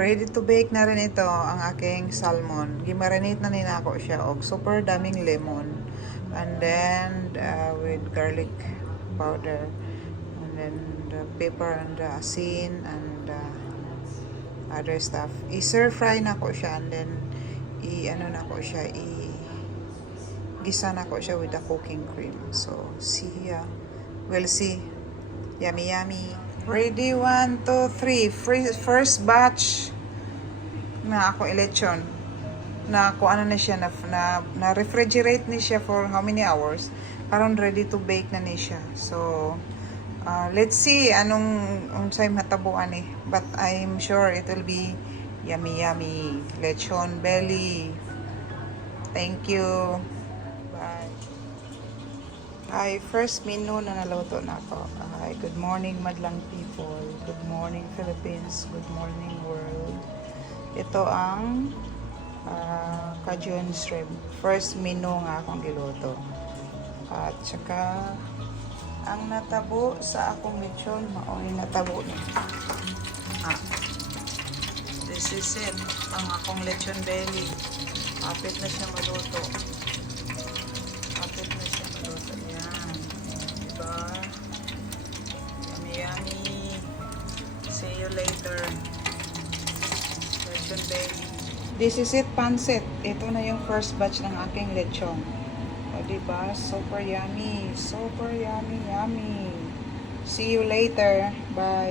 Ready to bake na rin ito ang aking salmon. Gimarinate na ninako siya og super daming lemon. And then with garlic powder. And then the pepper and the asin and other stuff. I-stir fry na ko siya and then i-ano na ko siya, gisa na ko siya with the cooking cream. So, see ya. We'll see. Yummy, yummy. Ready, 1, 2, 3. First batch na ako lechon. Na ako ano na siya, na refrigerate ni siya for how many hours. Karon ready to bake na ni siya. So, let's see anong unsay matabuan eh. But I'm sure it will be yummy, yummy. Lechon belly. Thank you. Bye. Hi, first menu na naluto na ako. Hi, good morning madlang people. Good morning Philippines. Good morning world. Ito ang Cajun shrimp. First menu nga akong giluto. At saka ang natabo sa akong lechon, mao'y natabo niya. This is it. Ang akong lechon belly. Kapit na siya maluto. Kapit na siya maluto. Yan. Diba? Yummy, yummy. See you later. Lechon belly. This is it, pancit. Ito na yung first batch ng aking lechon. O diba? Super yummy. Super yummy, yummy. See you later. Bye.